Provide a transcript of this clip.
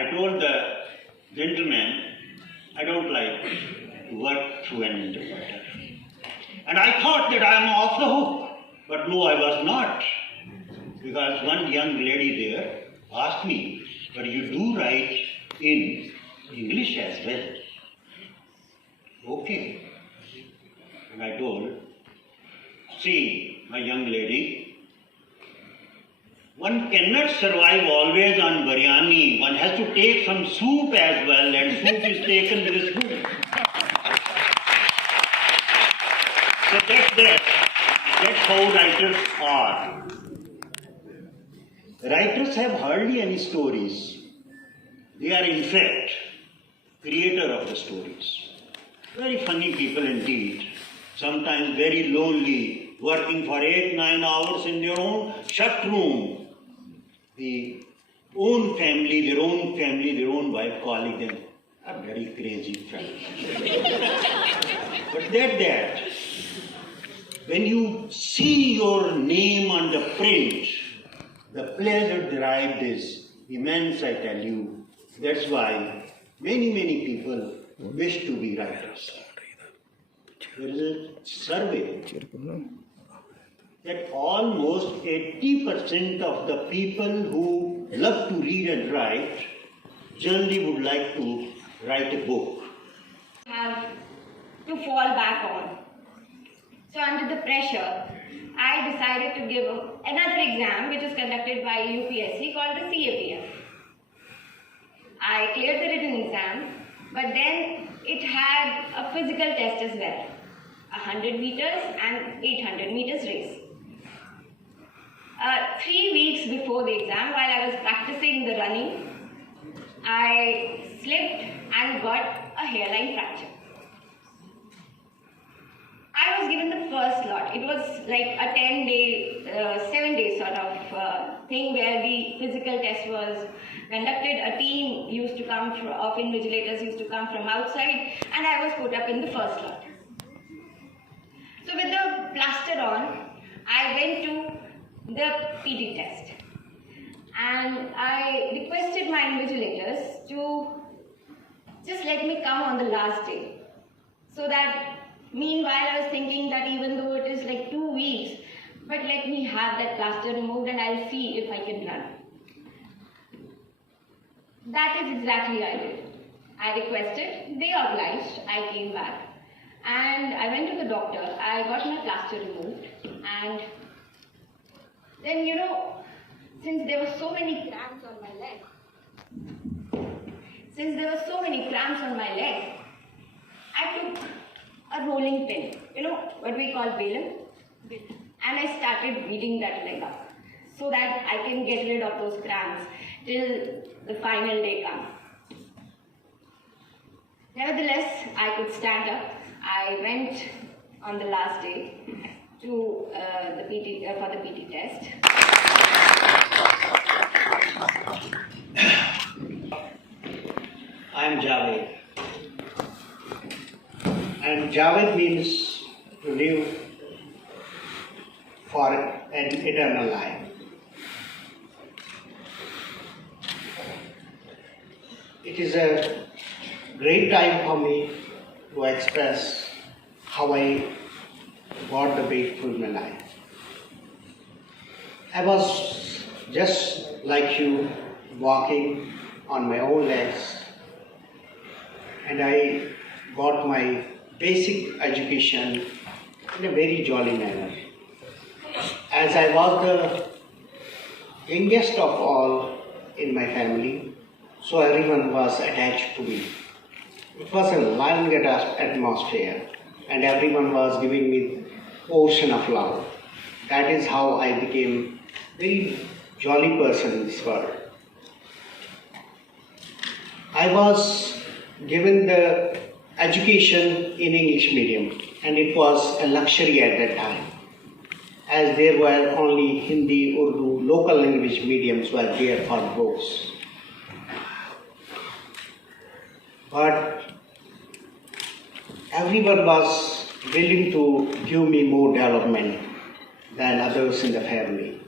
I told the gentleman, I don't like to work through an interpreter. And I thought that I am off the hook. But no, I was not. Because one young lady there asked me, but you do write in English as well. Okay. And I told, see, my young lady, one cannot survive always on biryani. One has to take some soup as well, and soup is taken with a spoon. So that's how writers are. Writers have hardly any stories. They are in fact creator of the stories. Very funny people indeed. Sometimes very lonely, working for 8-9 hours in their own shut room. Their own family, their own wife calling them a very crazy fellow. But that. When you see your name on the print, the pleasure derived is immense, I tell you. That's why many people wish to be writers. There is a survey that almost 80% of the people who love to read and write generally would like to write a book. Have to fall back on. So under the pressure, I decided to give another exam which is conducted by UPSC called the CAPF. I cleared the written exam, but then it had a physical test as well. 100 meters and 800 meters race. 3 weeks before the exam, while I was practicing the running, I slipped and got a hairline fracture. I was given the first lot. It was like a 7-day sort of thing where the physical test was conducted. A team used to come of invigilators used to come from outside, and I was put up in the first lot. So with the plaster on, I went to the PT test, and I requested my invigilators to just let me come on the last day, so that meanwhile I was thinking that even though it is like 2 weeks, but let me have that plaster removed and I'll see if I can run. That is exactly I did. I requested, they obliged, I came back. And I went to the doctor, I got my plaster removed, and then since there were so many cramps on my leg, I took a rolling pin, what we call balloon, and I started beating that leg up so that I can get rid of those cramps till the final day comes. Nevertheless, I could stand up. I went on the last day to for the PT test. I am Javed. And Javed means to live for an eternal life. It is a great time for me to express how I got the breakthrough in my life. I was just like you, walking on my own legs, and I got my basic education in a very jolly manner. As I was the youngest of all in my family, so everyone was attached to me. It was a lively atmosphere, and everyone was giving me ocean of love. That is how I became a very jolly person in this world. I was given the education in English medium, and it was a luxury at that time, as there were only Hindi, Urdu, local language mediums were there for books. But everyone was willing to give me more development than others in the family.